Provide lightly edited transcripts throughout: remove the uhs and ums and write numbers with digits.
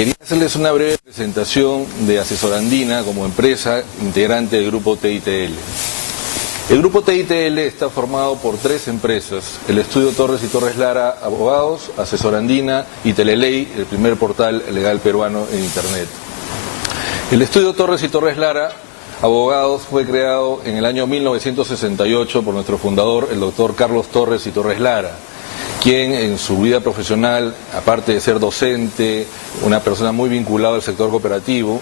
Quería hacerles una breve presentación de Asesorandina como empresa integrante del grupo TITL. El grupo TITL está formado por 3 empresas: el Estudio Torres y Torres Lara Abogados, Asesorandina y Teleley, el primer portal legal peruano en Internet. El Estudio Torres y Torres Lara Abogados fue creado en el año 1968 por nuestro fundador, el doctor Carlos Torres y Torres Lara, quien en su vida profesional, aparte de ser docente, una persona muy vinculada al sector cooperativo,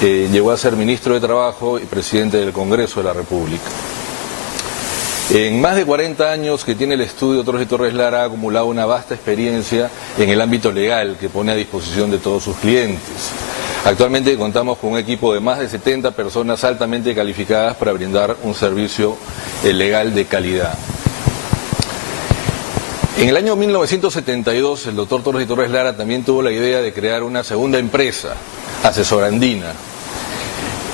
llegó a ser ministro de Trabajo y presidente del Congreso de la República. En más de 40 años que tiene el Estudio Torres y Torres Lara, ha acumulado una vasta experiencia en el ámbito legal que pone a disposición de todos sus clientes. Actualmente contamos con un equipo de más de 70 personas altamente calificadas para brindar un servicio legal de calidad. En el año 1972, el doctor Torres y Torres Lara también tuvo la idea de crear una segunda empresa, Asesorandina.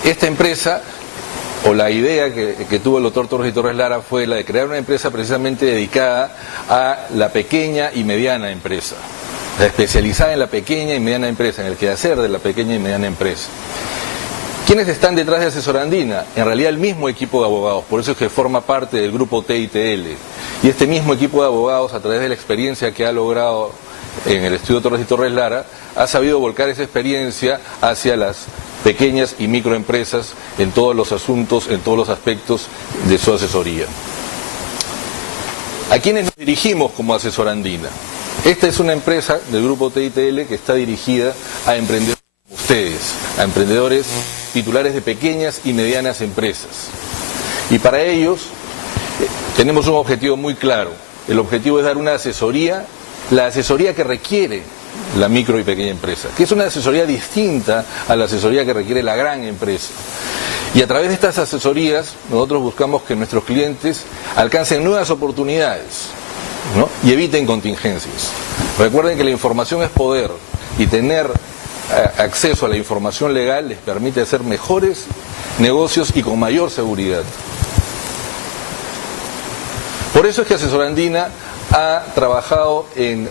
Esta empresa, o la idea que tuvo el doctor Torres y Torres Lara, fue la de crear una empresa precisamente dedicada a la pequeña y mediana empresa, especializada en la pequeña y mediana empresa, en el quehacer de la pequeña y mediana empresa. ¿Quiénes están detrás de Asesorandina? En realidad el mismo equipo de abogados, por eso es que forma parte del grupo TITL. Y este mismo equipo de abogados, a través de la experiencia que ha logrado en el Estudio Torres y Torres Lara, ha sabido volcar esa experiencia hacia las pequeñas y microempresas en todos los asuntos, en todos los aspectos de su asesoría. ¿A quiénes nos dirigimos como Asesorandina? Esta es una empresa del grupo TITL que está dirigida a emprendedores como ustedes, a emprendedores titulares de pequeñas y medianas empresas. Y para ellos tenemos un objetivo muy claro. El objetivo es dar una asesoría, la asesoría que requiere la micro y pequeña empresa, que es una asesoría distinta a la asesoría que requiere la gran empresa. Y a través de estas asesorías nosotros buscamos que nuestros clientes alcancen nuevas oportunidades, ¿no? Y eviten contingencias. Recuerden que la información es poder, y tener acceso a la información legal les permite hacer mejores negocios y con mayor seguridad. Por eso es que Asesorandina ha trabajado en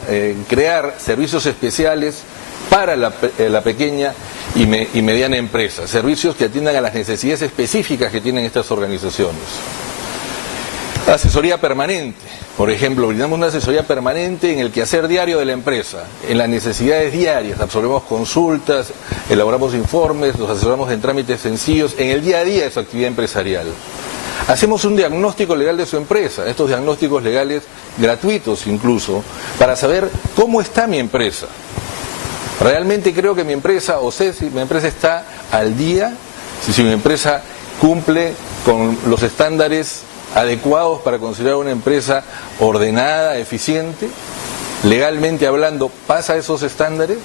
crear servicios especiales para la pequeña y mediana empresa, servicios que atiendan a las necesidades específicas que tienen estas organizaciones. Asesoría permanente, por ejemplo, brindamos una asesoría permanente en el quehacer diario de la empresa, en las necesidades diarias, absorbemos consultas, elaboramos informes, los asesoramos en trámites sencillos, en el día a día de su actividad empresarial. Hacemos un diagnóstico legal de su empresa, estos diagnósticos legales gratuitos incluso, para saber cómo está mi empresa. Realmente creo que mi empresa, o sé si mi empresa está al día, si mi empresa cumple con los estándares adecuados para considerar una empresa ordenada, eficiente, legalmente hablando, ¿pasa esos estándares?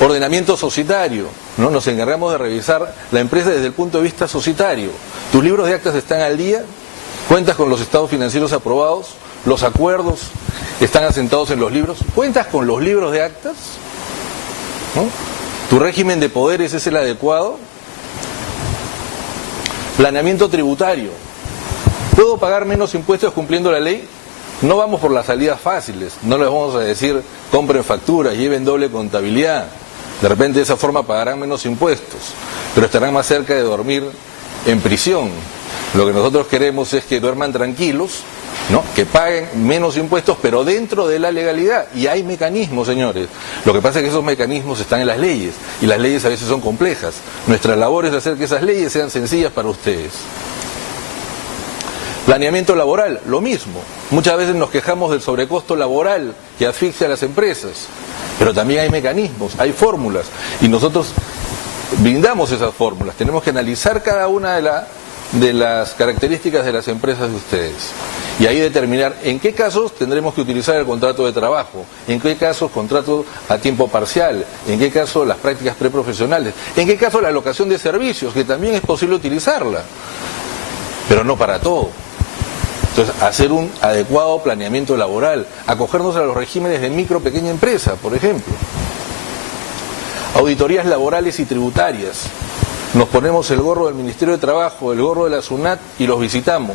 Ordenamiento societario, ¿no? Nos encargamos de revisar la empresa desde el punto de vista societario. ¿Tus libros de actas están al día? ¿Cuentas con los estados financieros aprobados? ¿Los acuerdos están asentados en los libros? ¿Cuentas con los libros de actas? ¿No? ¿Tu régimen de poderes es el adecuado? Planeamiento tributario. ¿Puedo pagar menos impuestos cumpliendo la ley? No vamos por las salidas fáciles, no les vamos a decir compren facturas, lleven doble contabilidad. De repente de esa forma pagarán menos impuestos, pero estarán más cerca de dormir en prisión. Lo que nosotros queremos es que duerman tranquilos, ¿no? Que paguen menos impuestos, pero dentro de la legalidad. Y hay mecanismos, señores. Lo que pasa es que esos mecanismos están en las leyes, y las leyes a veces son complejas. Nuestra labor es hacer que esas leyes sean sencillas para ustedes. Planeamiento laboral, lo mismo. Muchas veces nos quejamos del sobrecosto laboral que asfixia a las empresas, pero también hay mecanismos, hay fórmulas, y nosotros brindamos esas fórmulas. Tenemos que analizar cada una de las características de las empresas de ustedes, y ahí determinar en qué casos tendremos que utilizar el contrato de trabajo, en qué casos contrato a tiempo parcial, en qué casos las prácticas preprofesionales, en qué caso la alocación de servicios, que también es posible utilizarla, pero no para todo. Entonces, hacer un adecuado planeamiento laboral, acogernos a los regímenes de micro, pequeña empresa, por ejemplo. Auditorías laborales y tributarias. Nos ponemos el gorro del Ministerio de Trabajo, el gorro de la SUNAT y los visitamos.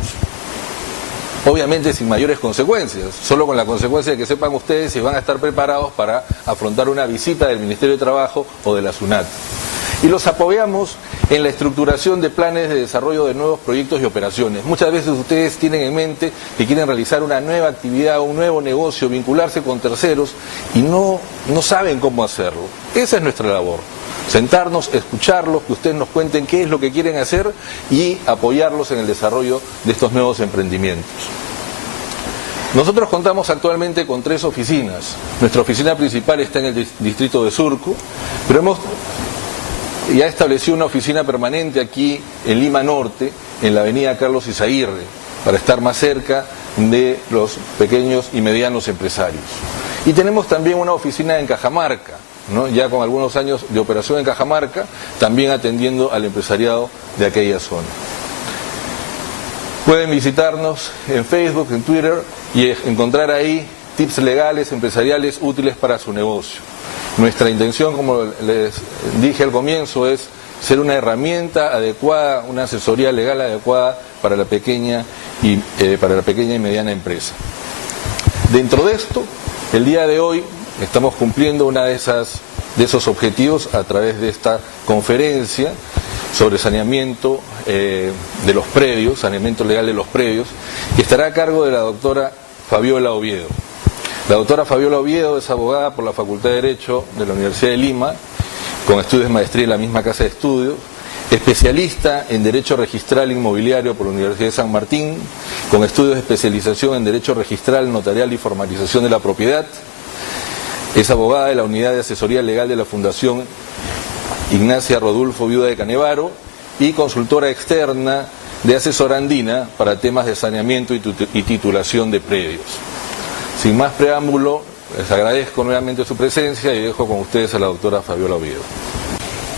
obviamente sin mayores consecuencias, solo con la consecuencia de que sepan ustedes si van a estar preparados para afrontar una visita del Ministerio de Trabajo o de la SUNAT. Y los apoyamos en la estructuración de planes de desarrollo de nuevos proyectos y operaciones. Muchas veces ustedes tienen en mente que quieren realizar una nueva actividad, un nuevo negocio, vincularse con terceros y no saben cómo hacerlo. Esa es nuestra labor. Sentarnos, escucharlos, que ustedes nos cuenten qué es lo que quieren hacer y apoyarlos en el desarrollo de estos nuevos emprendimientos. Nosotros contamos actualmente con 3 oficinas. Nuestra oficina principal está en el distrito de Surco, pero hemos ya estableció una oficina permanente aquí en Lima Norte, en la avenida Carlos Izaguirre, para estar más cerca de los pequeños y medianos empresarios. Y tenemos también una oficina en Cajamarca, ¿no? Ya con algunos años de operación en Cajamarca, también atendiendo al empresariado de aquella zona. Pueden visitarnos en Facebook, en Twitter y encontrar ahí tips legales, empresariales útiles para su negocio. Nuestra intención, como les dije al comienzo, es ser una herramienta adecuada, una asesoría legal adecuada para la pequeña y mediana empresa. Dentro de esto, el día de hoy estamos cumpliendo una de esos objetivos a través de esta conferencia sobre saneamiento de los predios, saneamiento legal de los predios, que estará a cargo de la doctora Fabiola Oviedo. La doctora Fabiola Oviedo es abogada por la Facultad de Derecho de la Universidad de Lima, con estudios de maestría en la misma casa de estudios, especialista en Derecho Registral Inmobiliario por la Universidad de San Martín, con estudios de especialización en Derecho Registral, Notarial y Formalización de la Propiedad. Es abogada de la Unidad de Asesoría Legal de la Fundación Ignacia Rodulfo, viuda de Canevaro, y consultora externa de Asesorandina para temas de saneamiento y titulación de predios. Sin más preámbulo, les agradezco nuevamente su presencia y dejo con ustedes a la doctora Fabiola Oviedo.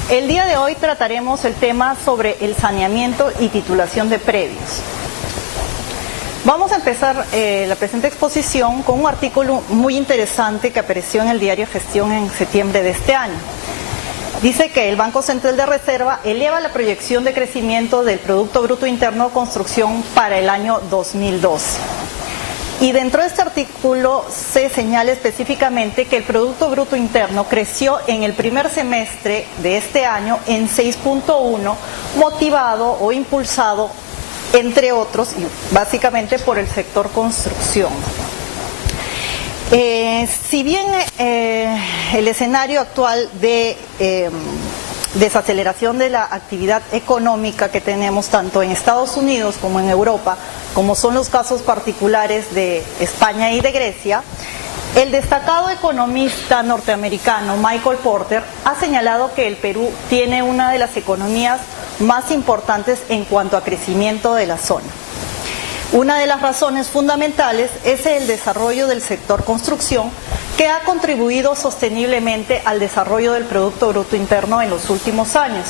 El día de hoy trataremos el tema sobre el saneamiento y titulación de predios. Vamos a empezar la presente exposición con un artículo muy interesante que apareció en el diario Gestión en septiembre de este año. Dice que el Banco Central de Reserva eleva la proyección de crecimiento del Producto Bruto Interno de Construcción para el año 2012. Y dentro de este artículo se señala específicamente que el Producto Bruto Interno creció en el primer semestre de este año en 6.1, motivado o impulsado, entre otros, y básicamente por el sector construcción. Si bien el escenario actual de desaceleración de la actividad económica que tenemos tanto en Estados Unidos como en Europa, como son los casos particulares de España y de Grecia, el destacado economista norteamericano Michael Porter ha señalado que el Perú tiene una de las economías más importantes en cuanto a crecimiento de la zona. Una de las razones fundamentales es el desarrollo del sector construcción, que ha contribuido sosteniblemente al desarrollo del Producto Bruto Interno en los últimos años.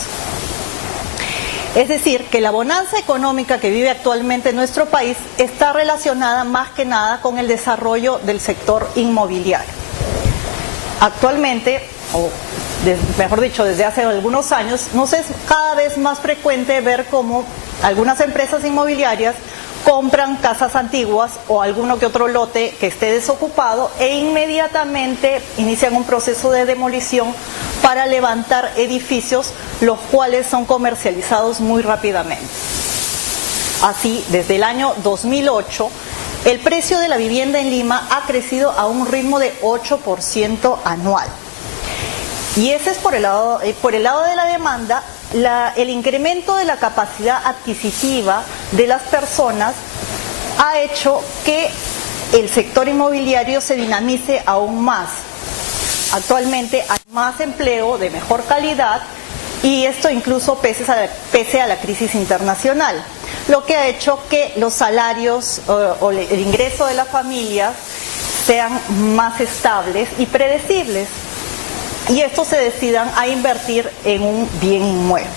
Es decir, que la bonanza económica que vive actualmente nuestro país está relacionada más que nada con el desarrollo del sector inmobiliario. Actualmente, o mejor dicho, desde hace algunos años, nos es cada vez más frecuente ver cómo algunas empresas inmobiliarias compran casas antiguas o alguno que otro lote que esté desocupado e inmediatamente inician un proceso de demolición para levantar edificios, los cuales son comercializados muy rápidamente. Así, desde el año 2008, el precio de la vivienda en Lima ha crecido a un ritmo de 8% anual. Y ese es por el lado de la demanda. El incremento de la capacidad adquisitiva de las personas ha hecho que el sector inmobiliario se dinamice aún más. Actualmente hay más empleo de mejor calidad y esto incluso pese a la crisis internacional, lo que ha hecho que los salarios o el ingreso de las familias sean más estables y predecibles, y estos se decidan a invertir en un bien inmueble.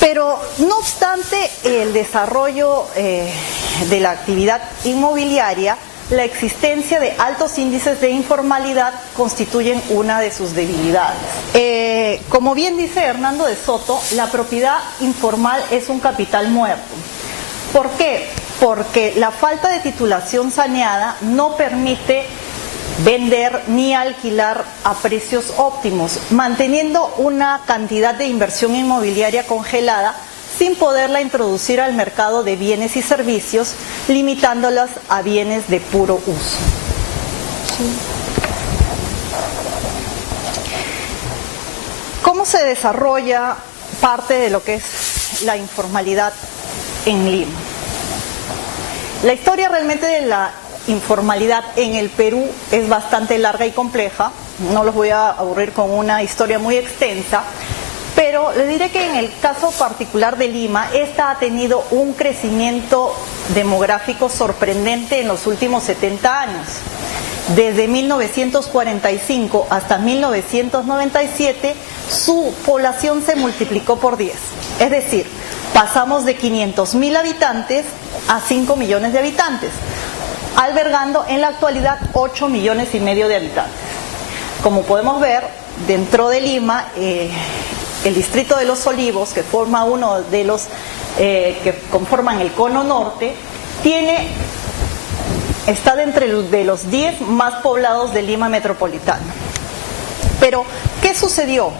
Pero no obstante el desarrollo de la actividad inmobiliaria, la existencia de altos índices de informalidad constituyen una de sus debilidades. Como bien dice Hernando de Soto, la propiedad informal es un capital muerto. ¿Por qué? porque la falta de titulación saneada no permite vender ni alquilar a precios óptimos, manteniendo una cantidad de inversión inmobiliaria congelada sin poderla introducir al mercado de bienes y servicios, limitándolas a bienes de puro uso. ¿Cómo se desarrolla parte de lo que es la informalidad en Lima? La historia realmente de la informalidad en el Perú es bastante larga y compleja. No los voy a aburrir con una historia muy extensa, pero les diré que en el caso particular de Lima, esta ha tenido un crecimiento demográfico sorprendente en los últimos 70 años. Desde 1945 hasta 1997, su población se multiplicó por 10. Es decir, pasamos de 500.000 habitantes a 5 millones de habitantes, albergando en la actualidad 8,5 millones de habitantes. Como podemos ver, dentro de Lima, el distrito de Los Olivos, que forma uno de los que conforman el cono norte, está dentro de los 10 más poblados de Lima metropolitana. Pero, ¿qué sucedió?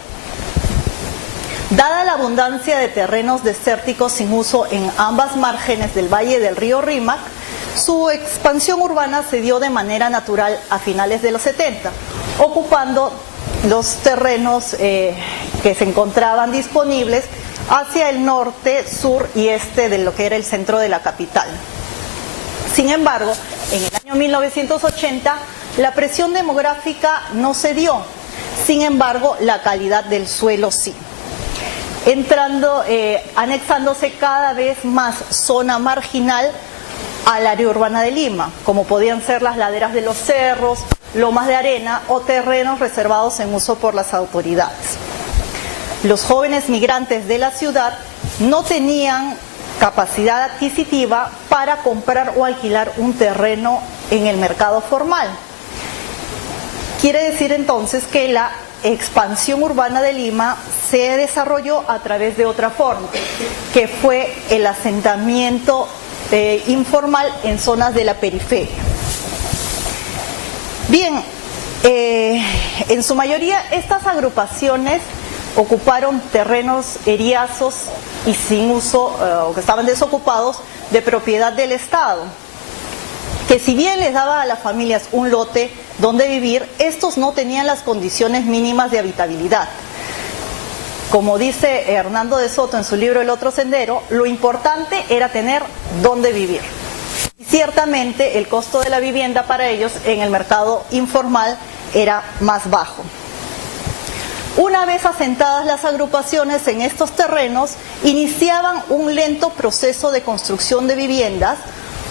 Dada la abundancia de terrenos desérticos sin uso en ambas márgenes del valle del río Rímac, su expansión urbana se dio de manera natural a finales de los 70, ocupando los terrenos que se encontraban disponibles hacia el norte, sur y este de lo que era el centro de la capital. Sin embargo, en el año 1980, la presión demográfica no se dio, sin embargo, la calidad del suelo sí. Anexándose cada vez más zona marginal al área urbana de Lima, como podían ser las laderas de los cerros, lomas de arena o terrenos reservados en uso por las autoridades. Los jóvenes migrantes de la ciudad no tenían capacidad adquisitiva para comprar o alquilar un terreno en el mercado formal. Quiere decir entonces que la expansión urbana de Lima se desarrolló a través de otra forma, que fue el asentamiento informal en zonas de la periferia. Bien, en su mayoría estas agrupaciones ocuparon terrenos eriazos y sin uso, o que estaban desocupados, de propiedad del Estado, que si bien les daba a las familias un lote donde vivir, estos no tenían las condiciones mínimas de habitabilidad. Como dice Hernando de Soto en su libro El Otro Sendero, lo importante era tener dónde vivir. Y ciertamente el costo de la vivienda para ellos en el mercado informal era más bajo. Una vez asentadas las agrupaciones en estos terrenos, iniciaban un lento proceso de construcción de viviendas,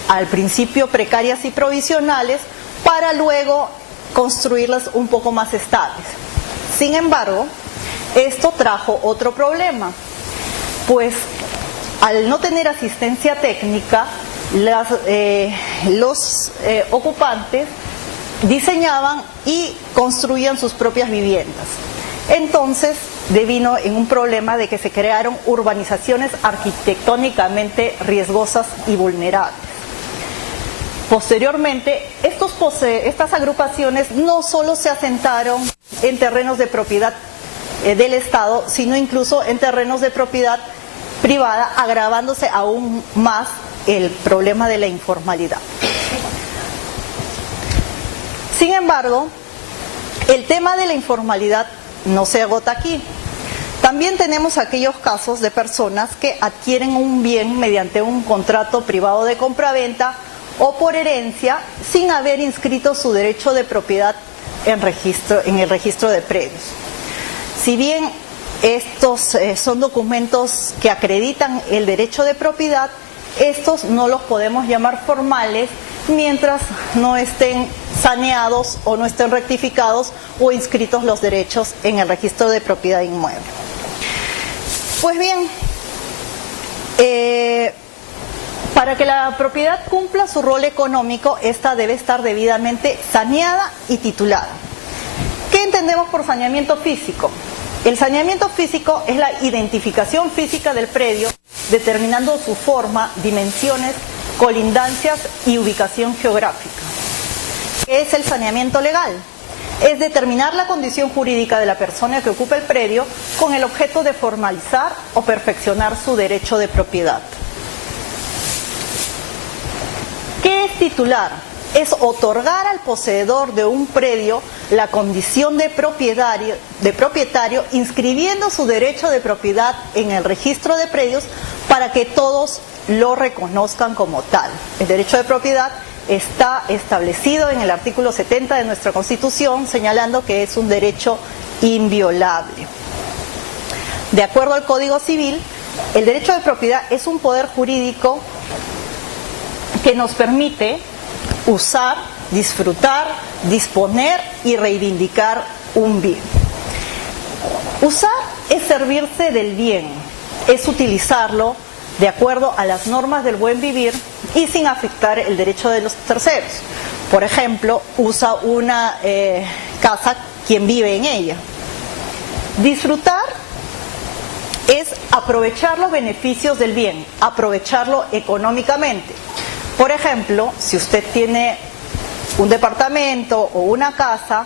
al principio precarias y provisionales, para luego construirlas un poco más estables. Sin embargo, esto trajo otro problema, pues al no tener asistencia técnica, los ocupantes diseñaban y construían sus propias viviendas. Entonces devino en un problema de que se crearon urbanizaciones arquitectónicamente riesgosas y vulnerables. Posteriormente, estas agrupaciones no solo se asentaron en terrenos de propiedad del Estado, sino incluso en terrenos de propiedad privada, agravándose aún más el problema de la informalidad. Sin embargo, el tema de la informalidad no se agota aquí. También tenemos aquellos casos de personas que adquieren un bien mediante un contrato privado de compraventa o por herencia sin haber inscrito su derecho de propiedad en el registro de predios. Si bien estos son documentos que acreditan el derecho de propiedad, estos no los podemos llamar formales mientras no estén saneados o no estén rectificados o inscritos los derechos en el registro de propiedad inmueble. Pues bien, para que la propiedad cumpla su rol económico, esta debe estar debidamente saneada y titulada. ¿Qué entendemos por saneamiento físico? El saneamiento físico es la identificación física del predio, determinando su forma, dimensiones colindancias y ubicación geográfica. ¿Qué es el saneamiento legal? Es determinar la condición jurídica de la persona que ocupa el predio con el objeto de formalizar o perfeccionar su derecho de propiedad. ¿Qué es titular? Es otorgar al poseedor de un predio la condición de propietario, inscribiendo su derecho de propiedad en el registro de predios para que todos lo reconozcan como tal. El derecho de propiedad está establecido en el artículo 70 de nuestra Constitución, señalando que es un derecho inviolable. De acuerdo al Código Civil, el derecho de propiedad es un poder jurídico que nos permite usar, disfrutar, disponer y reivindicar un bien. Usar es servirse del bien, es utilizarlo de acuerdo a las normas del buen vivir y sin afectar el derecho de los terceros. Por ejemplo, usa una casa quien vive en ella. Disfrutar es aprovechar los beneficios del bien, aprovecharlo económicamente. Por ejemplo, si usted tiene un departamento o una casa,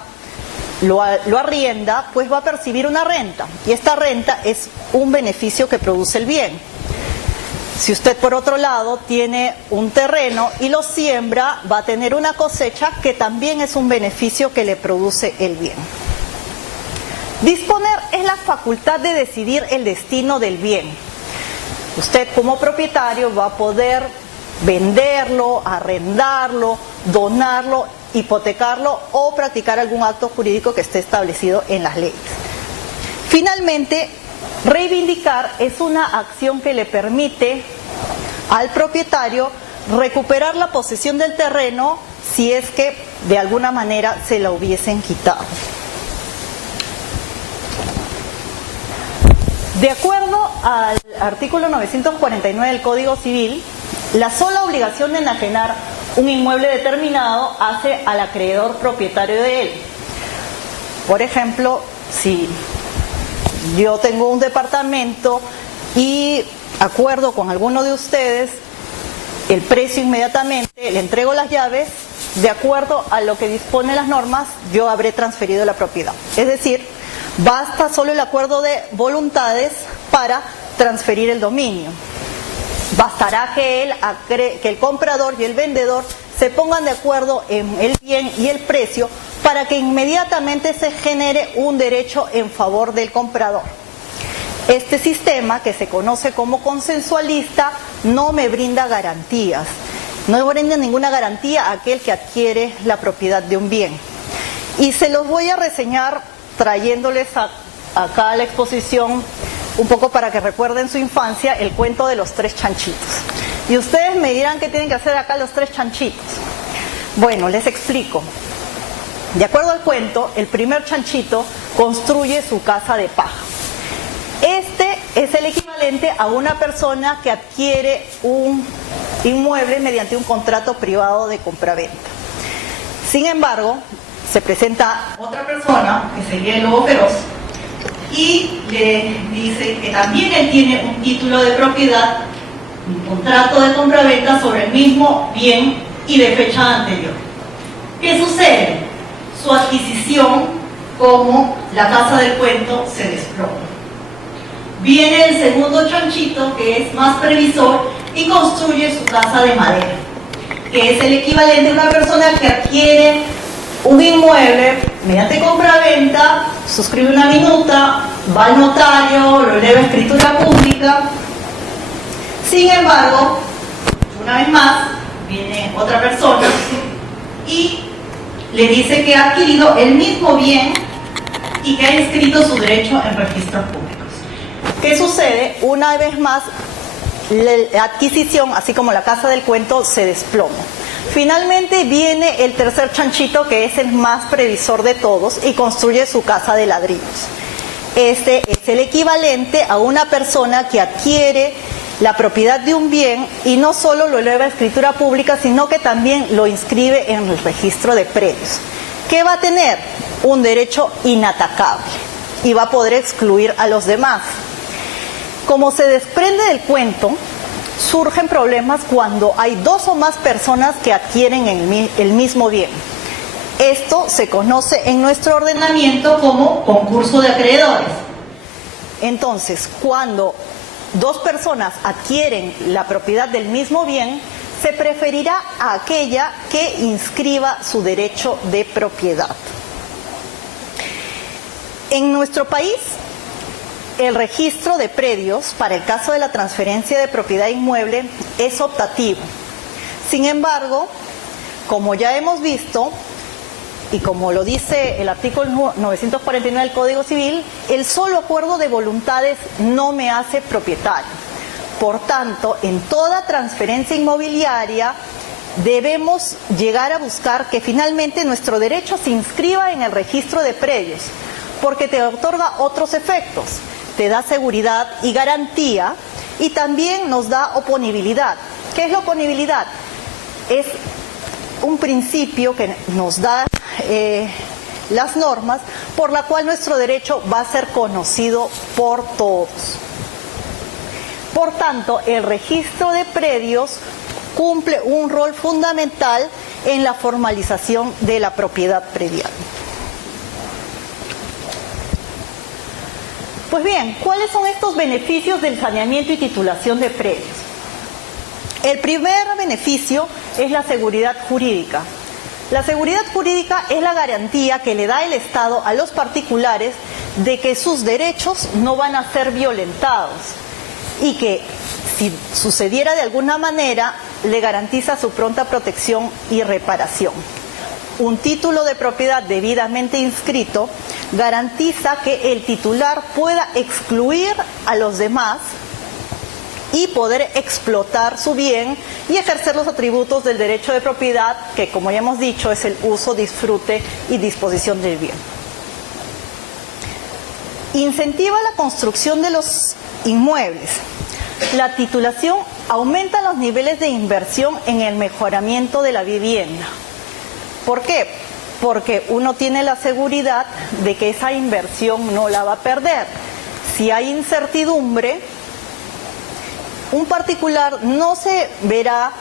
lo arrienda, pues va a percibir una renta. Y esta renta es un beneficio que produce el bien. Si usted, por otro lado, tiene un terreno y lo siembra, va a tener una cosecha que también es un beneficio que le produce el bien. Disponer es la facultad de decidir el destino del bien. Usted, como propietario, va a poder venderlo, arrendarlo, donarlo, hipotecarlo o practicar algún acto jurídico que esté establecido en las leyes. Finalmente, reivindicar es una acción que le permite al propietario recuperar la posesión del terreno si es que de alguna manera se la hubiesen quitado. De acuerdo al artículo 949 del Código Civil, la sola obligación de enajenar un inmueble determinado hace al acreedor propietario de él. Por ejemplo, si yo tengo un departamento y acuerdo con alguno de ustedes el precio inmediatamente, le entrego las llaves, de acuerdo a lo que disponen las normas, yo habré transferido la propiedad. Es decir, basta solo el acuerdo de voluntades para transferir el dominio. Bastará que el comprador y el vendedor se pongan de acuerdo en el bien y el precio para que inmediatamente se genere un derecho en favor del comprador. Este sistema, que se conoce como consensualista, no me brinda garantías. No brinda ninguna garantía a aquel que adquiere la propiedad de un bien. Y se los voy a reseñar trayéndoles acá a la exposición, un poco para que recuerden su infancia, el cuento de los tres chanchitos. Y ustedes me dirán qué tienen que hacer acá los tres chanchitos. Bueno, les explico. De acuerdo al cuento, el primer chanchito construye su casa de paja. Este es el equivalente a una persona que adquiere un inmueble mediante un contrato privado de compraventa. Sin embargo, se presenta otra persona, que sería el lobo feroz, y le dice que también él tiene un título de propiedad, un contrato de compraventa sobre el mismo bien y de fecha anterior. ¿Qué sucede? Su adquisición, como la casa del cuento, se desploma. Viene el segundo chanchito, que es más previsor, y construye su casa de madera, que es el equivalente a una persona que adquiere un inmueble mediante compra-venta, suscribe una minuta, va al notario, lo eleva a escritura pública. Sin embargo, una vez más, viene otra persona y le dice que ha adquirido el mismo bien y que ha inscrito su derecho en registros públicos. ¿Qué sucede? Una vez más, la adquisición, así como la casa del cuento, se desploma. Finalmente viene el tercer chanchito, que es el más previsor de todos, y construye su casa de ladrillos. Este es el equivalente a una persona que adquiere la propiedad de un bien y no solo lo eleva a escritura pública, sino que también lo inscribe en el registro de predios. ¿Qué va a tener? Un derecho inatacable y va a poder excluir a los demás. Como se desprende del cuento, surgen problemas cuando hay dos o más personas que adquieren el mismo bien. Esto se conoce en nuestro ordenamiento como concurso de acreedores. Entonces, cuando dos personas adquieren la propiedad del mismo bien, se preferirá a aquella que inscriba su derecho de propiedad. En nuestro país, el registro de predios para el caso de la transferencia de propiedad inmueble es optativo. Sin embargo, como ya hemos visto, y como lo dice el artículo 949 del Código Civil, el solo acuerdo de voluntades no me hace propietario. Por tanto, en toda transferencia inmobiliaria debemos llegar a buscar que finalmente nuestro derecho se inscriba en el registro de predios, porque te otorga otros efectos, te da seguridad y garantía, y también nos da oponibilidad. ¿Qué es la oponibilidad? Es un principio que nos da las normas por la cual nuestro derecho va a ser conocido por todos. Por tanto, el registro de predios cumple un rol fundamental en la formalización de la propiedad predial. Pues bien, ¿cuáles son estos beneficios del saneamiento y titulación de predios? El primer beneficio es la seguridad jurídica. La seguridad jurídica es la garantía que le da el Estado a los particulares de que sus derechos no van a ser violentados y que si sucediera de alguna manera le garantiza su pronta protección y reparación. Un título de propiedad debidamente inscrito garantiza que el titular pueda excluir a los demás y poder explotar su bien y ejercer los atributos del derecho de propiedad, que como ya hemos dicho es el uso, disfrute y disposición del bien. Incentiva la construcción de los inmuebles. La titulación aumenta los niveles de inversión en el mejoramiento de la vivienda. ¿Por qué? Porque uno tiene la seguridad de que esa inversión no la va a perder. Si hay incertidumbre, un particular no se verá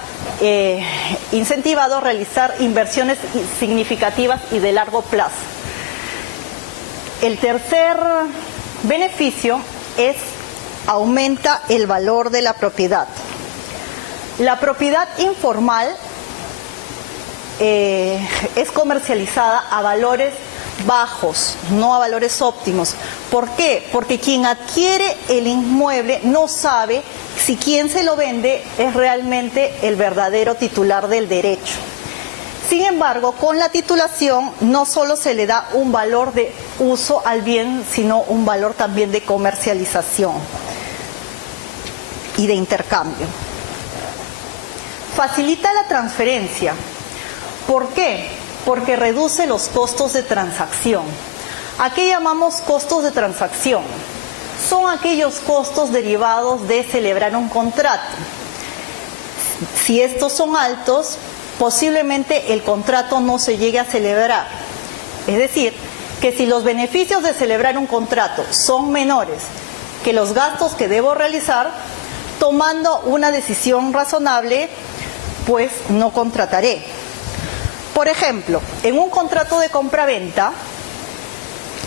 incentivado a realizar inversiones significativas y de largo plazo. El tercer beneficio es aumenta el valor de la propiedad. La propiedad informal es comercializada a valores bajos, no a valores óptimos. ¿Por qué? Porque quien adquiere el inmueble no sabe si quien se lo vende es realmente el verdadero titular del derecho. Sin embargo, con la titulación no solo se le da un valor de uso al bien, sino un valor también de comercialización y de intercambio. Facilita la transferencia. ¿Por qué? Porque reduce los costos de transacción. ¿A qué llamamos costos de transacción? Son aquellos costos derivados de celebrar un contrato. Si estos son altos, posiblemente el contrato no se llegue a celebrar. Es decir, que si los beneficios de celebrar un contrato son menores que los gastos que debo realizar, tomando una decisión razonable, pues no contrataré. Por ejemplo, en un contrato de compra-venta,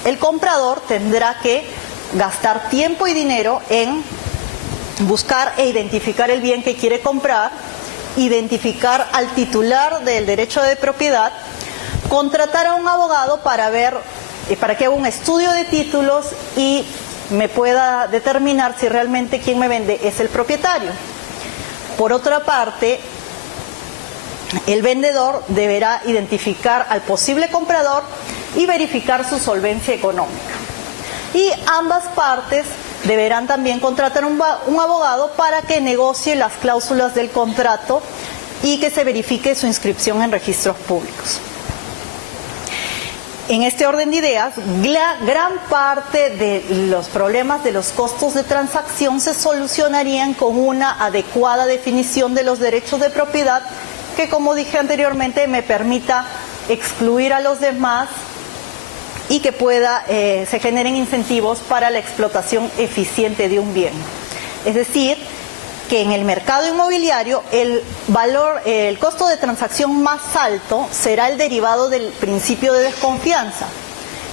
el comprador tendrá que gastar tiempo y dinero en buscar e identificar el bien que quiere comprar, identificar al titular del derecho de propiedad, contratar a un abogado para que haga un estudio de títulos y me pueda determinar si realmente quien me vende es el propietario. Por otra parte, el vendedor deberá identificar al posible comprador y verificar su solvencia económica. Y ambas partes deberán también contratar un abogado para que negocie las cláusulas del contrato y que se verifique su inscripción en registros públicos. En este orden de ideas, gran parte de los problemas de los costos de transacción se solucionarían con una adecuada definición de los derechos de propiedad que, como dije anteriormente, me permita excluir a los demás y que se generen incentivos para la explotación eficiente de un bien. Es decir, que en el mercado inmobiliario el costo de transacción más alto será el derivado del principio de desconfianza,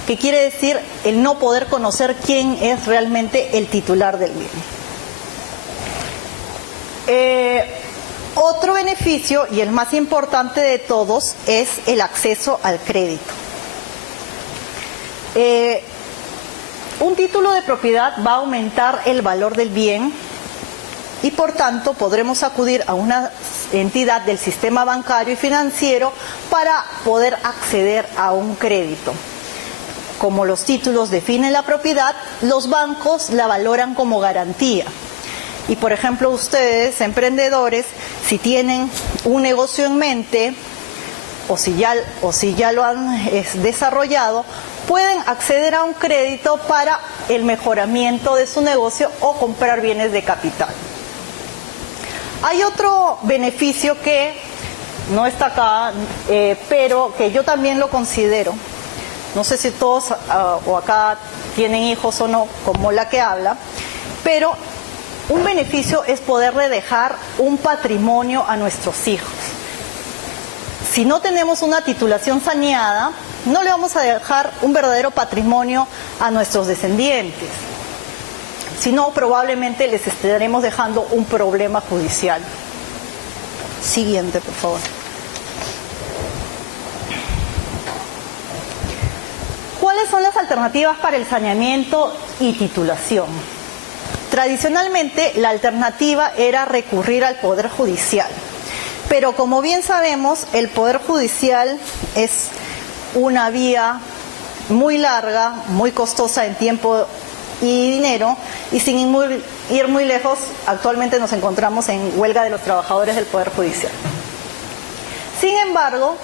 que quiere decir el no poder conocer quién es realmente el titular del bien. Otro beneficio, y el más importante de todos, es el acceso al crédito. Un título de propiedad va a aumentar el valor del bien y por tanto podremos acudir a una entidad del sistema bancario y financiero para poder acceder a un crédito. Como los títulos definen la propiedad, los bancos la valoran como garantía. Y por ejemplo, ustedes, emprendedores, si tienen un negocio en mente o si ya lo han desarrollado, pueden acceder a un crédito para el mejoramiento de su negocio o comprar bienes de capital. Hay otro beneficio que no está acá, pero que yo también lo considero. No sé si todos o acá tienen hijos o no, como la que habla, pero un beneficio es poderle dejar un patrimonio a nuestros hijos. Si no tenemos una titulación saneada, no le vamos a dejar un verdadero patrimonio a nuestros descendientes, sino probablemente les estaremos dejando un problema judicial. Siguiente, por favor. ¿Cuáles son las alternativas para el saneamiento y titulación? Tradicionalmente, la alternativa era recurrir al Poder Judicial, pero como bien sabemos, el Poder Judicial es una vía muy larga, muy costosa en tiempo y dinero, y sin ir muy lejos, actualmente nos encontramos en huelga de los trabajadores del Poder Judicial. Sin embargo,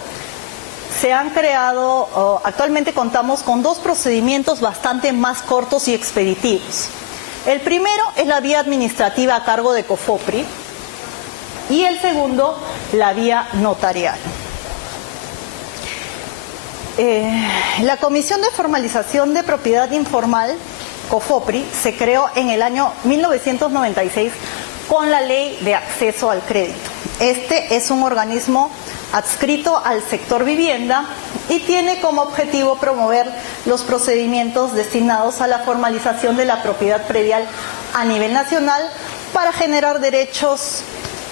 se han creado, actualmente contamos con dos procedimientos bastante más cortos y expeditivos. El primero es la vía administrativa a cargo de COFOPRI y el segundo, la vía notarial. La Comisión de Formalización de Propiedad Informal, COFOPRI, se creó en el año 1996 con la Ley de Acceso al Crédito. Este es un organismo adscrito al sector vivienda y tiene como objetivo promover los procedimientos destinados a la formalización de la propiedad predial a nivel nacional para generar derechos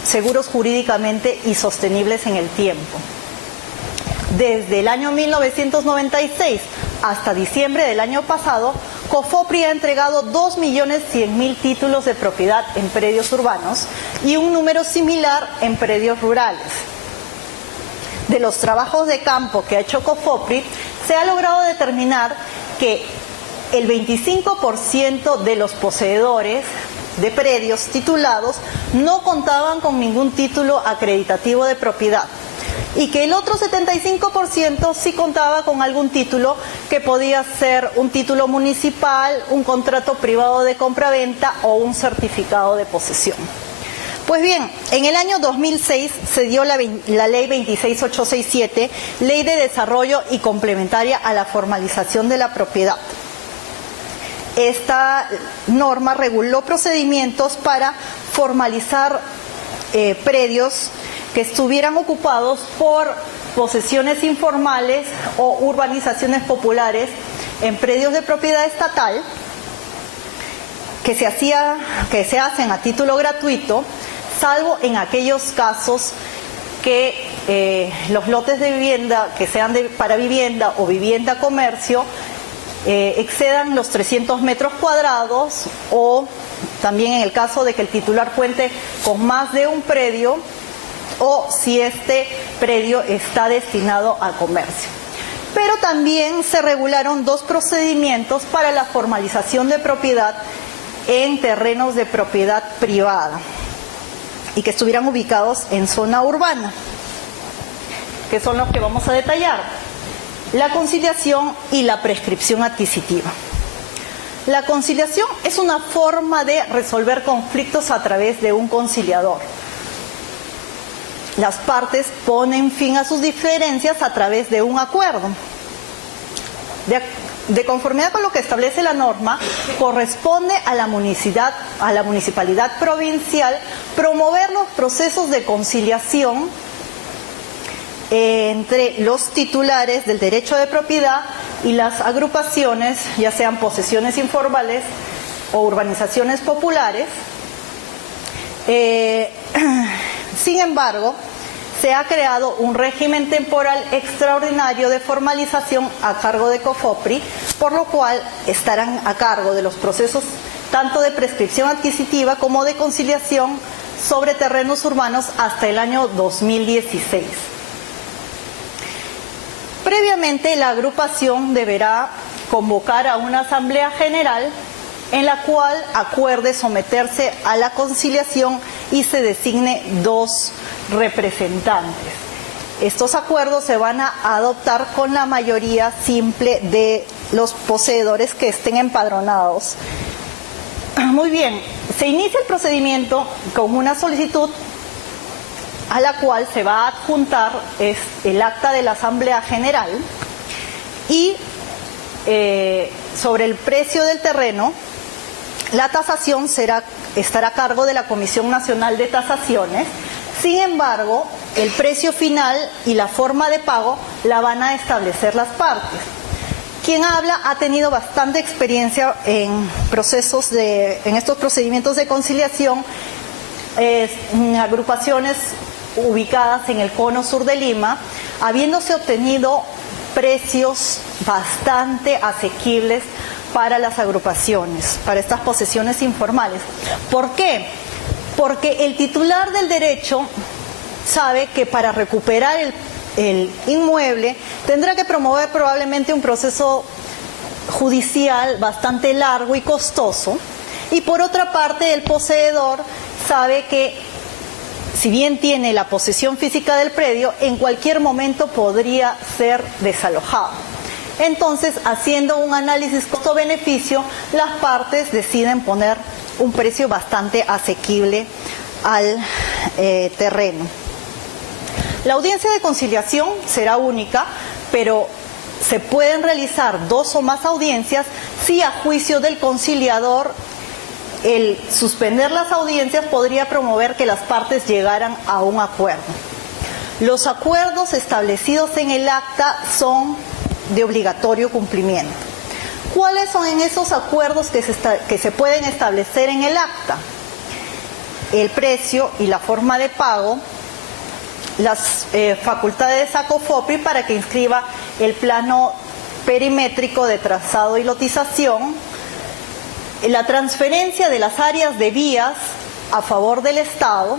seguros jurídicamente y sostenibles en el tiempo. Desde el año 1996 hasta diciembre del año pasado, COFOPRI ha entregado 2.100.000 títulos de propiedad en predios urbanos y un número similar en predios rurales. De los trabajos de campo que ha hecho COFOPRI, se ha logrado determinar que el 25% de los poseedores de predios titulados no contaban con ningún título acreditativo de propiedad y que el otro 75% sí contaba con algún título que podía ser un título municipal, un contrato privado de compraventa o un certificado de posesión. Pues bien, en el año 2006 se dio la Ley 26867, Ley de Desarrollo y Complementaria a la Formalización de la Propiedad. Esta norma reguló procedimientos para formalizar predios que estuvieran ocupados por posesiones informales o urbanizaciones populares en predios de propiedad estatal que se hacen a título gratuito, salvo en aquellos casos que los lotes de vivienda que sean para vivienda o vivienda comercio excedan los 300 metros cuadrados, o también en el caso de que el titular cuente con más de un predio o si este predio está destinado a comercio. Pero también se regularon dos procedimientos para la formalización de propiedad en terrenos de propiedad privada y que estuvieran ubicados en zona urbana, que son los que vamos a detallar: la conciliación y la prescripción adquisitiva. La conciliación es una forma de resolver conflictos a través de un conciliador. Las partes ponen fin a sus diferencias a través de un acuerdo. de conformidad con lo que establece la norma, corresponde a la municipalidad provincial promover los procesos de conciliación entre los titulares del derecho de propiedad y las agrupaciones, ya sean posesiones informales o urbanizaciones populares. Sin embargo, se ha creado un régimen temporal extraordinario de formalización a cargo de COFOPRI, por lo cual estarán a cargo de los procesos tanto de prescripción adquisitiva como de conciliación sobre terrenos urbanos hasta el año 2016. Previamente, la agrupación deberá convocar a una asamblea general en la cual acuerde someterse a la conciliación y se designe 2 representantes. Estos acuerdos se van a adoptar con la mayoría simple de los poseedores que estén empadronados. Muy bien, se inicia el procedimiento con una solicitud a la cual se va a adjuntar el acta de la Asamblea General y sobre el precio del terreno, la tasación estará a cargo de la Comisión Nacional de Tasaciones. Sin embargo, el precio final y la forma de pago la van a establecer las partes. Quien habla ha tenido bastante experiencia en estos procedimientos de conciliación, en agrupaciones ubicadas en el cono sur de Lima, habiéndose obtenido precios bastante asequibles para las agrupaciones, para estas posesiones informales. ¿Por qué? Porque el titular del derecho sabe que para recuperar el inmueble tendrá que promover probablemente un proceso judicial bastante largo y costoso, y por otra parte el poseedor sabe que si bien tiene la posesión física del predio, en cualquier momento podría ser desalojado. Entonces, haciendo un análisis costo-beneficio, las partes deciden poner un precio bastante asequible al terreno. La audiencia de conciliación será única, pero se pueden realizar 2 o más audiencias si a juicio del conciliador el suspender las audiencias podría promover que las partes llegaran a un acuerdo. Los acuerdos establecidos en el acta son de obligatorio cumplimiento. ¿Cuáles son esos acuerdos que se pueden establecer en el acta? El precio y la forma de pago, las facultades a COFOPRI para que inscriba el plano perimétrico de trazado y lotización, la transferencia de las áreas de vías a favor del Estado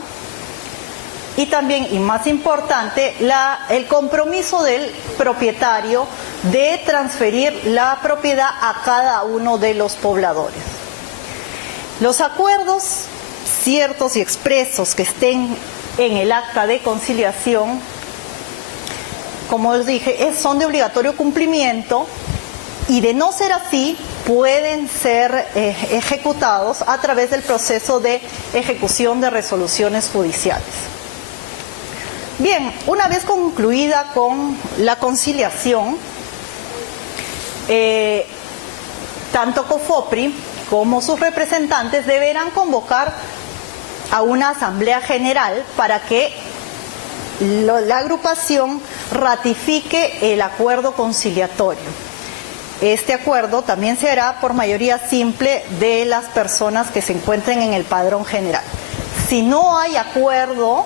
y también, y más importante, el compromiso del propietario de transferir la propiedad a cada uno de los pobladores. Los acuerdos ciertos y expresos que estén en el acta de conciliación, como les dije, son de obligatorio cumplimiento, y de no ser así, pueden ser ejecutados a través del proceso de ejecución de resoluciones judiciales. Bien, una vez concluida con la conciliación, tanto COFOPRI como sus representantes deberán convocar a una asamblea general para que la agrupación ratifique el acuerdo conciliatorio. Este acuerdo también se hará por mayoría simple de las personas que se encuentren en el padrón general. Si no hay acuerdo,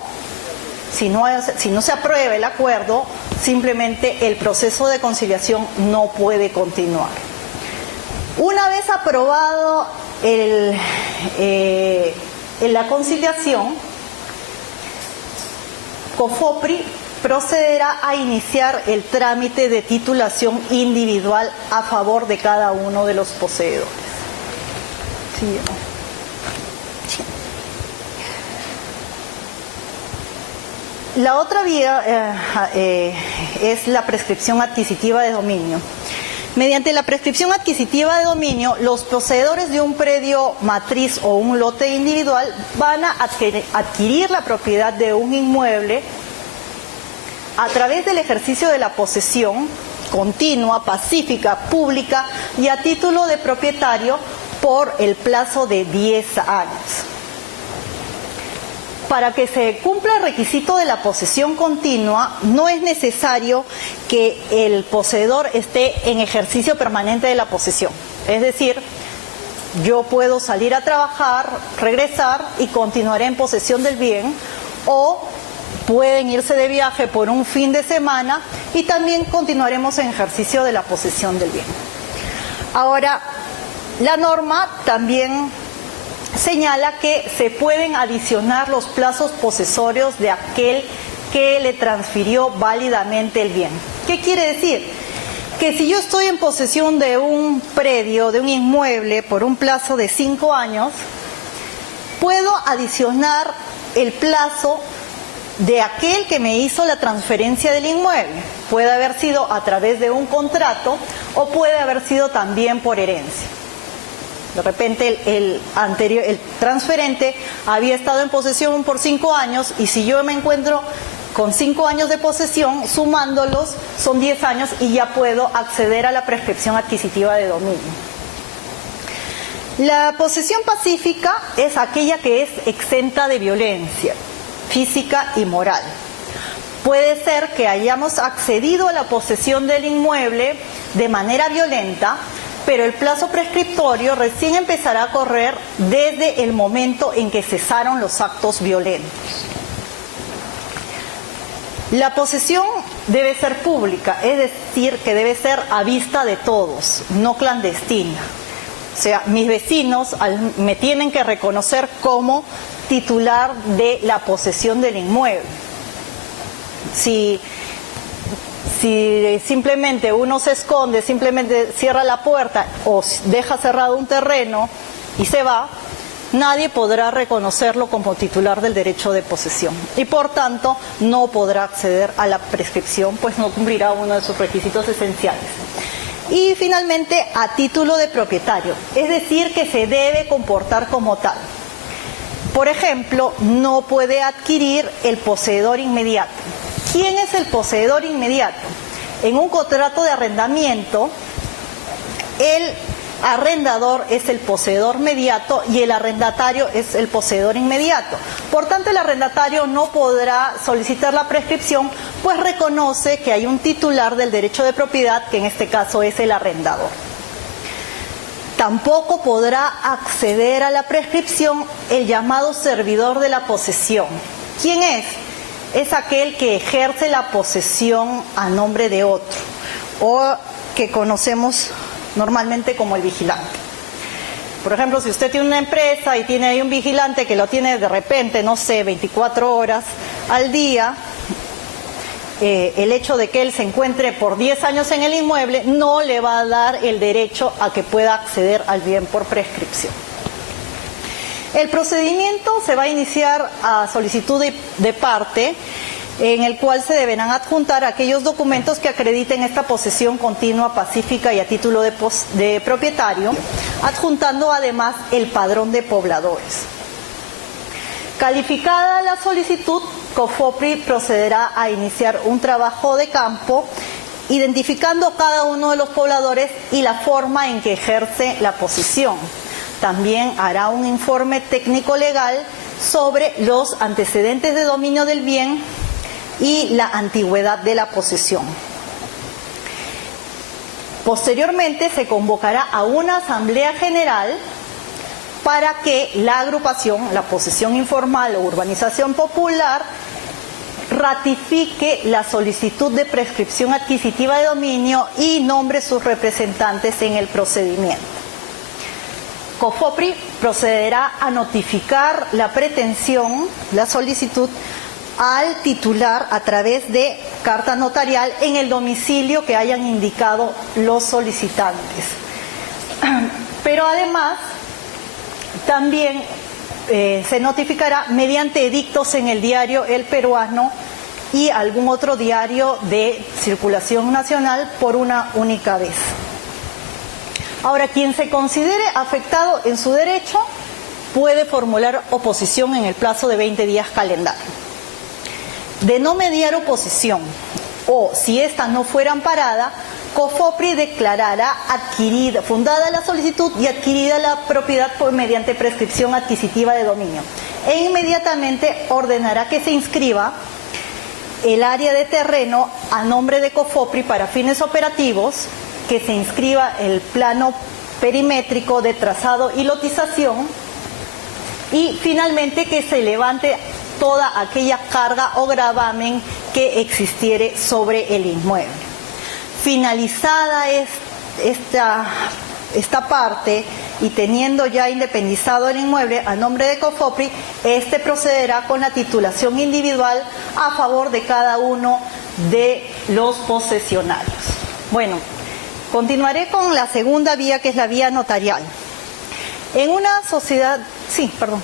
si no se aprueba el acuerdo, simplemente el proceso de conciliación no puede continuar. Una vez aprobado la conciliación, COFOPRI procederá a iniciar el trámite de titulación individual a favor de cada uno de los poseedores. Sí. La otra vía es la prescripción adquisitiva de dominio. Mediante la prescripción adquisitiva de dominio, los poseedores de un predio matriz o un lote individual van a adquirir la propiedad de un inmueble a través del ejercicio de la posesión continua, pacífica, pública y a título de propietario por el plazo de 10 años. Para que se cumpla el requisito de la posesión continua, no es necesario que el poseedor esté en ejercicio permanente de la posesión. Es decir, yo puedo salir a trabajar, regresar y continuaré en posesión del bien, o pueden irse de viaje por un fin de semana y también continuaremos en ejercicio de la posesión del bien. Ahora, la norma también señala que se pueden adicionar los plazos posesorios de aquel que le transfirió válidamente el bien. ¿Qué quiere decir? Que si yo estoy en posesión de un predio, de un inmueble, por un plazo de 5 años, puedo adicionar el plazo de aquel que me hizo la transferencia del inmueble. Puede haber sido a través de un contrato o puede haber sido también por herencia. De repente el transferente había estado en posesión por 5 años y si yo me encuentro con 5 años de posesión, sumándolos son 10 años y ya puedo acceder a la prescripción adquisitiva de dominio. La posesión pacífica es aquella que es exenta de violencia física y moral. Puede ser que hayamos accedido a la posesión del inmueble de manera violenta, pero el plazo prescriptorio recién empezará a correr desde el momento en que cesaron los actos violentos. La posesión debe ser pública, es decir, que debe ser a vista de todos, no clandestina. O sea, mis vecinos me tienen que reconocer como titular de la posesión del inmueble. Si simplemente uno se esconde, simplemente cierra la puerta o deja cerrado un terreno y se va, nadie podrá reconocerlo como titular del derecho de posesión y por tanto no podrá acceder a la prescripción, pues no cumplirá uno de sus requisitos esenciales. Y finalmente, a título de propietario, es decir, que se debe comportar como tal. Por ejemplo, no puede adquirir el poseedor inmediato. ¿Quién es el poseedor inmediato? En un contrato de arrendamiento, el arrendador es el poseedor inmediato y el arrendatario es el poseedor inmediato. Por tanto, el arrendatario no podrá solicitar la prescripción, pues reconoce que hay un titular del derecho de propiedad, que en este caso es el arrendador. Tampoco podrá acceder a la prescripción el llamado servidor de la posesión. ¿Quién es? Es aquel que ejerce la posesión a nombre de otro, o que conocemos normalmente como el vigilante. Por ejemplo, si usted tiene una empresa y tiene ahí un vigilante que lo tiene de repente, no sé, 24 horas al día, el hecho de que él se encuentre por 10 años en el inmueble no le va a dar el derecho a que pueda acceder al bien por prescripción. El procedimiento se va a iniciar a solicitud de parte, en el cual se deberán adjuntar aquellos documentos que acrediten esta posesión continua, pacífica y a título de propietario, adjuntando además el padrón de pobladores. Calificada la solicitud, COFOPRI procederá a iniciar un trabajo de campo identificando cada uno de los pobladores y la forma en que ejerce la posesión. También hará un informe técnico legal sobre los antecedentes de dominio del bien y la antigüedad de la posesión. Posteriormente se convocará a una asamblea general para que la agrupación, la posesión informal o urbanización popular, ratifique la solicitud de prescripción adquisitiva de dominio y nombre sus representantes en el procedimiento. COFOPRI procederá a notificar la pretensión, la solicitud, al titular a través de carta notarial en el domicilio que hayan indicado los solicitantes. Pero además, también se notificará mediante edictos en el diario El Peruano y algún otro diario de circulación nacional por una única vez. Ahora, quien se considere afectado en su derecho puede formular oposición en el plazo de 20 días calendario. De no mediar oposición o si ésta no fuera amparada, COFOPRI declarará adquirida, fundada la solicitud y adquirida la propiedad mediante prescripción adquisitiva de dominio. E inmediatamente ordenará que se inscriba el área de terreno a nombre de COFOPRI para fines operativos, que se inscriba el plano perimétrico de trazado y lotización y finalmente que se levante toda aquella carga o gravamen que existiere sobre el inmueble. Finalizada esta parte y teniendo ya independizado el inmueble a nombre de COFOPRI, este procederá con la titulación individual a favor de cada uno de los posesionarios. Bueno, continuaré con la segunda vía, que es la vía notarial. En una sociedad... Sí, perdón.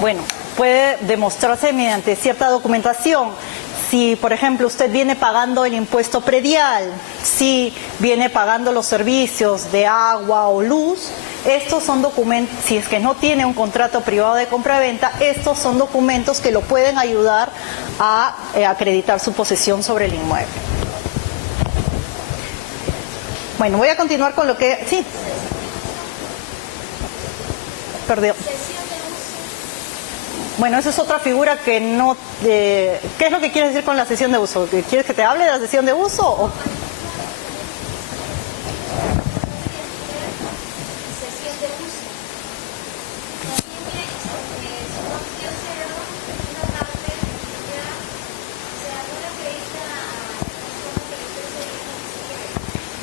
Bueno, puede demostrarse mediante cierta documentación. Si, por ejemplo, usted viene pagando el impuesto predial, si viene pagando los servicios de agua o luz, estos son documentos, si es que no tiene un contrato privado de compraventa, estos son documentos que lo pueden ayudar a acreditar su posesión sobre el inmueble. Bueno, voy a continuar con lo que... Sí. Perdón. Bueno, esa es otra figura que no... ¿qué es lo que quieres decir con la cesión de uso? ¿Quieres que te hable de la cesión de uso? O...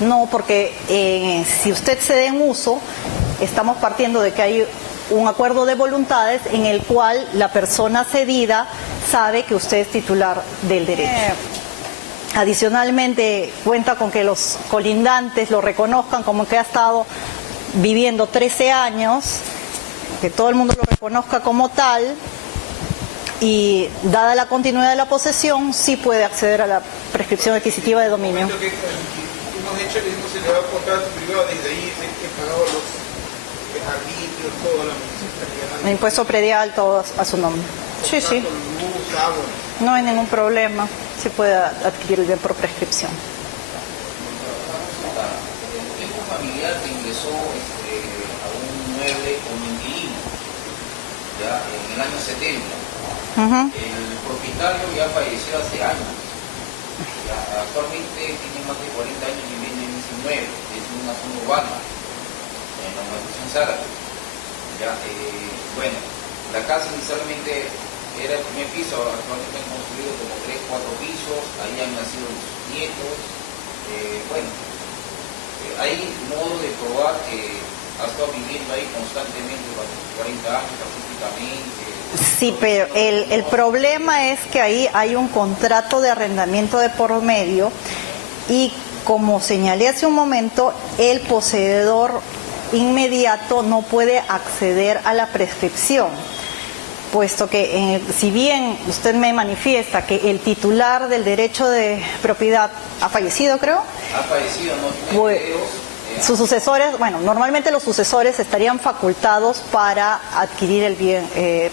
No, porque si usted cede en uso, estamos partiendo de que hay un acuerdo de voluntades en el cual la persona cedida sabe que usted es titular del derecho. Adicionalmente, cuenta con que los colindantes lo reconozcan como que ha estado viviendo 13 años, que todo el mundo lo reconozca como tal, y dada la continuidad de la posesión, sí puede acceder a la prescripción adquisitiva de dominio. Hemos hecho el mismo, se le va a contrato privado, desde ahí he pagado los arbitrios, toda la municipalidad. El impuesto predial, todo a su nombre. Sí, sí. No hay ningún problema. Se puede adquirir el bien por prescripción. El tiempo familiar que ingresó a un inmueble como inquilino, ya en el año 70. El propietario ya falleció hace años. Ya, actualmente tiene más de 40 años viviendo en ese inmueble. Es una zona urbana, en la urbanización Zárate. Ya, bueno, la casa inicialmente era el primer piso, actualmente han construido como 3, 4 pisos, ahí han nacido los nietos. Bueno, hay modo de probar que ha estado viviendo ahí constantemente durante 40 años, pacíficamente. Sí, pero el problema es que ahí hay un contrato de arrendamiento de por medio y, como señalé hace un momento, el poseedor inmediato no puede acceder a la prescripción, puesto que si bien usted me manifiesta que el titular del derecho de propiedad ha fallecido, creo. Ha fallecido, no tiene herederos. Sus sucesores, bueno, normalmente los sucesores estarían facultados para adquirir el bien,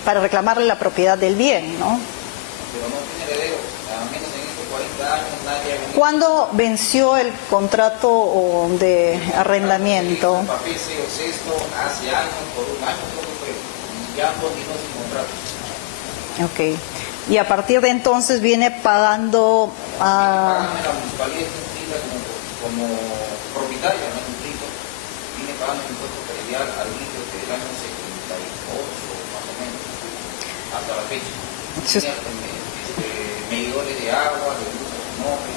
para reclamarle la propiedad del bien, ¿no? Pero no tiene herederos, al menos en estos 40 años nadie ha venido. ¿Cuándo venció el contrato de arrendamiento? El papel sexto hace años, por un año creo que fue, y ya continuó sin contrato. Ok. Y a partir de entonces viene pagando a... la municipalidad como propietaria, no es un trito, viene pagando el impuesto predial al litro desde el año 78 más o menos, hasta la fecha. Tiene medidores de agua, de luz a su nombre.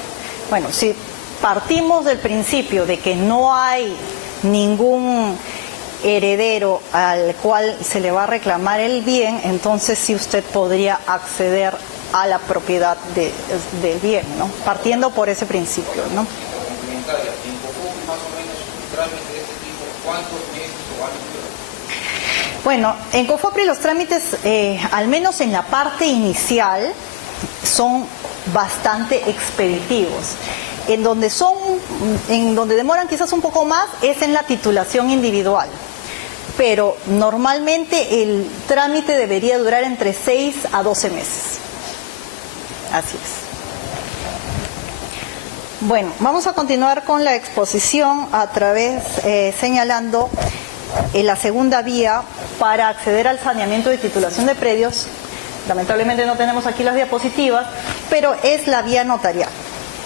Bueno, si partimos del principio de que no hay ningún heredero al cual se le va a reclamar el bien, entonces sí usted podría acceder a la propiedad del bien, ¿no? Partiendo por ese principio, ¿no? Complementaria, en COFOPRI más o menos un trámite de este tipo, ¿cuántos meses o años lleva? Bueno, en COFOPRI los trámites, al menos en la parte inicial, son bastante expeditivos. En donde demoran quizás un poco más es en la titulación individual. Pero normalmente el trámite debería durar entre 6 a 12 meses. Así es. Bueno, vamos a continuar con la exposición a través, señalando la segunda vía para acceder al saneamiento y titulación de predios. Lamentablemente no tenemos aquí las diapositivas, pero es la vía notarial.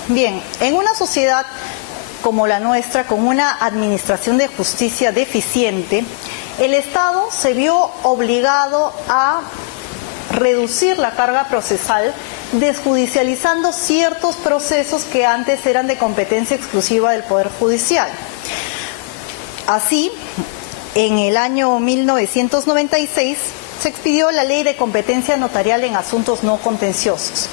Bien, en una sociedad como la nuestra, con una administración de justicia deficiente, el Estado se vio obligado a reducir la carga procesal, desjudicializando ciertos procesos que antes eran de competencia exclusiva del Poder Judicial. Así, en el año 1996 se expidió la Ley de Competencia Notarial en Asuntos No Contenciosos,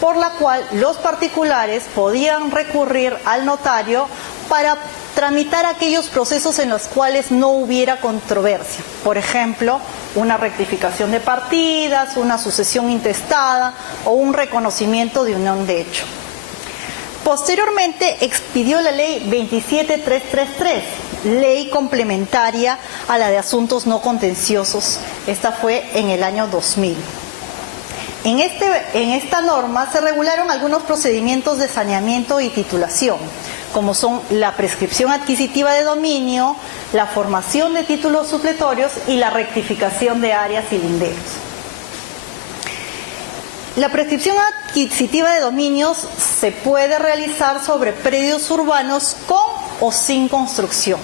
por la cual los particulares podían recurrir al notario para tramitar aquellos procesos en los cuales no hubiera controversia. Por ejemplo, una rectificación de partidas, una sucesión intestada o un reconocimiento de unión de hecho. Posteriormente expidió la Ley 27333, ley complementaria a la de asuntos no contenciosos. Esta fue en el año 2000. En esta norma se regularon algunos procedimientos de saneamiento y titulación, como son la prescripción adquisitiva de dominio, la formación de títulos supletorios y la rectificación de áreas y linderos. La prescripción adquisitiva de dominios se puede realizar sobre predios urbanos con o sin construcción.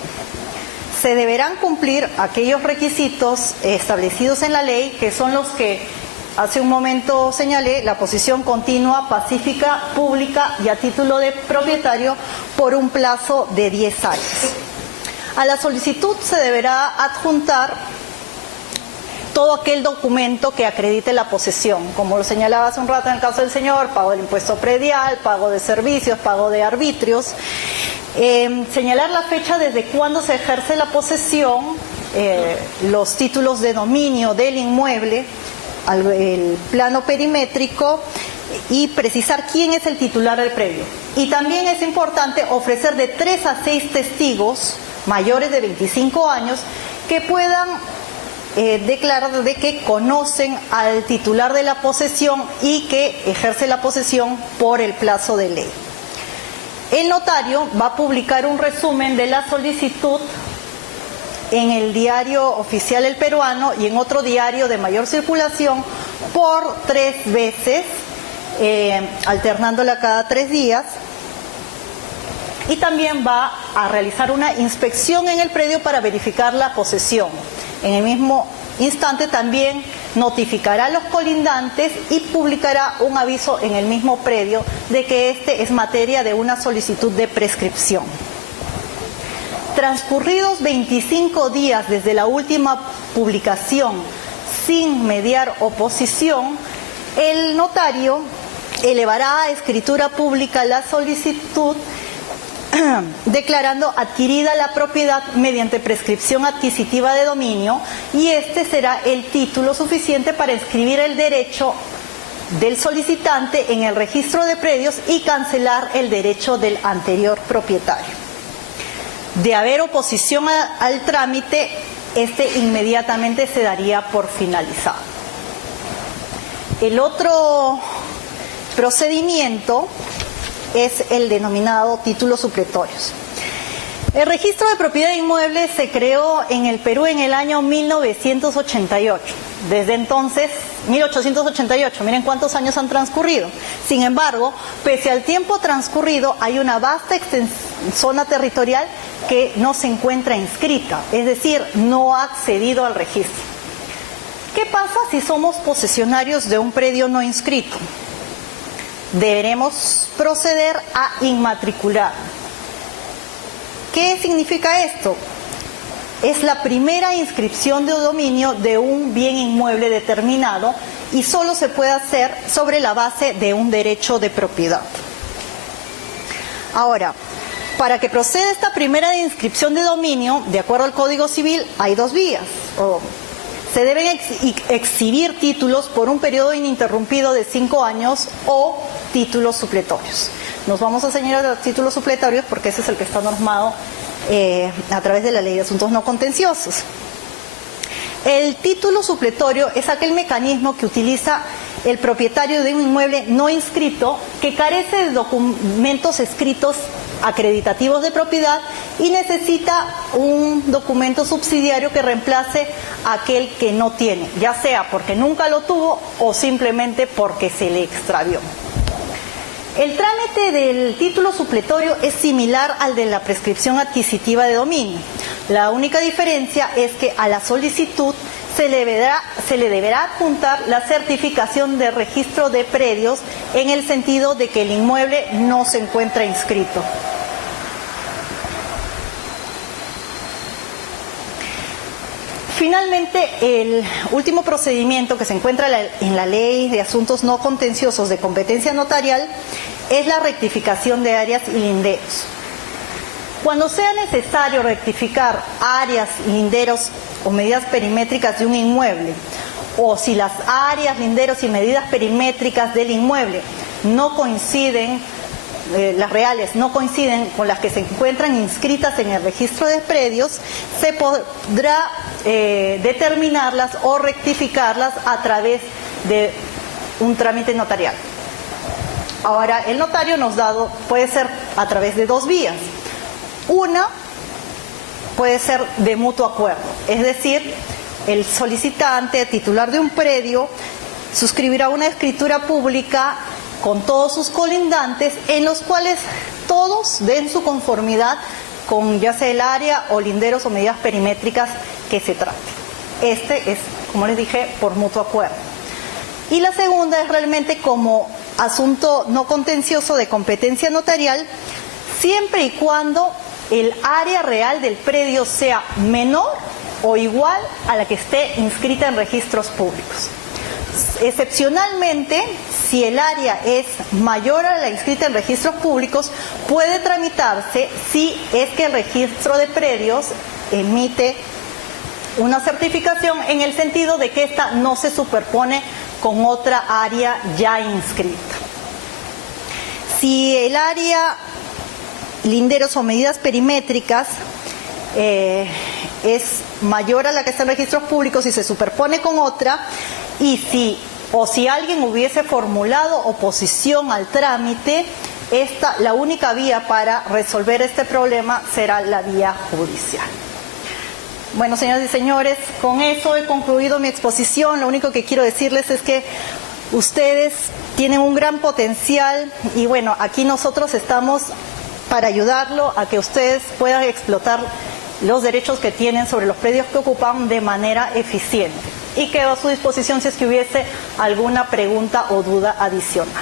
Se deberán cumplir aquellos requisitos establecidos en la ley, que son los que hace un momento señalé: la posición continua, pacífica, pública y a título de propietario por un plazo de 10 años. A la solicitud se deberá adjuntar todo aquel documento que acredite la posesión, como lo señalaba hace un rato en el caso del señor: pago del impuesto predial, pago de servicios, pago de arbitrios. Señalar la fecha desde cuándo se ejerce la posesión, los títulos de dominio del inmueble, el plano perimétrico y precisar quién es el titular del predio. Y también es importante ofrecer de 3 a 6 testigos mayores de 25 años que puedan declarar de que conocen al titular de la posesión y que ejerce la posesión por el plazo de ley. El notario va a publicar un resumen de la solicitud en el diario oficial El Peruano y en otro diario de mayor circulación por 3 veces, alternándola cada 3 días. Y también va a realizar una inspección en el predio para verificar la posesión. En el mismo instante también notificará a los colindantes y publicará un aviso en el mismo predio de que este es materia de una solicitud de prescripción. Transcurridos 25 días desde la última publicación sin mediar oposición, el notario elevará a escritura pública la solicitud declarando adquirida la propiedad mediante prescripción adquisitiva de dominio, y este será el título suficiente para inscribir el derecho del solicitante en el registro de predios y cancelar el derecho del anterior propietario. De haber oposición al trámite, este inmediatamente se daría por finalizado. El otro procedimiento es el denominado títulos supletorios. El registro de propiedad de inmuebles se creó en el Perú en el año 1988. Desde entonces, 1888, miren cuántos años han transcurrido. Sin embargo, pese al tiempo transcurrido, hay una vasta zona territorial que no se encuentra inscrita, es decir, no ha accedido al registro. ¿Qué pasa si somos posesionarios de un predio no inscrito? Deberemos proceder a inmatricular. ¿Qué significa esto? Es la primera inscripción de dominio de un bien inmueble determinado y solo se puede hacer sobre la base de un derecho de propiedad. Ahora, para que proceda esta primera inscripción de dominio, de acuerdo al Código Civil, hay 2 vías. Se deben exhibir títulos por un periodo ininterrumpido de 5 años o títulos supletorios. Nos vamos a señalar los títulos supletorios porque ese es el que está normado a través de la Ley de Asuntos No Contenciosos. El título supletorio es aquel mecanismo que utiliza el propietario de un inmueble no inscrito que carece de documentos escritos acreditativos de propiedad y necesita un documento subsidiario que reemplace a aquel que no tiene, ya sea porque nunca lo tuvo o simplemente porque se le extravió. El trámite del título supletorio es similar al de la prescripción adquisitiva de dominio. La única diferencia es que a la solicitud se le deberá adjuntar la certificación de registro de predios en el sentido de que el inmueble no se encuentra inscrito. Finalmente, el último procedimiento que se encuentra en la Ley de Asuntos No Contenciosos de Competencia Notarial es la rectificación de áreas y linderos. Cuando sea necesario rectificar áreas, linderos o medidas perimétricas de un inmueble, o si las áreas, linderos y medidas perimétricas del inmueble no coinciden, las reales no coinciden con las que se encuentran inscritas en el registro de predios, se podrá determinarlas o rectificarlas a través de un trámite notarial. Ahora, el notario puede ser a través de dos vías. Una puede ser de mutuo acuerdo, es decir, el solicitante, titular de un predio, suscribirá una escritura pública con todos sus colindantes en los cuales todos den su conformidad con ya sea el área o linderos o medidas perimétricas que se trate. Este es, como les dije, por mutuo acuerdo. Y la segunda es realmente como asunto no contencioso de competencia notarial, siempre y cuando el área real del predio sea menor o igual a la que esté inscrita en registros públicos. Excepcionalmente, si el área es mayor a la inscrita en registros públicos, puede tramitarse si es que el registro de predios emite una certificación en el sentido de que ésta no se superpone con otra área ya inscrita. Si el área, linderos o medidas perimétricas es mayor a la que está en registros públicos y se superpone con otra, y si alguien hubiese formulado oposición al trámite, la única vía para resolver este problema será la vía judicial. Bueno, señoras y señores, con eso he concluido mi exposición. Lo único que quiero decirles es que ustedes tienen un gran potencial y bueno, aquí nosotros estamos para ayudarlo a que ustedes puedan explotar los derechos que tienen sobre los predios que ocupan de manera eficiente. Y quedo a su disposición si es que hubiese alguna pregunta o duda adicional.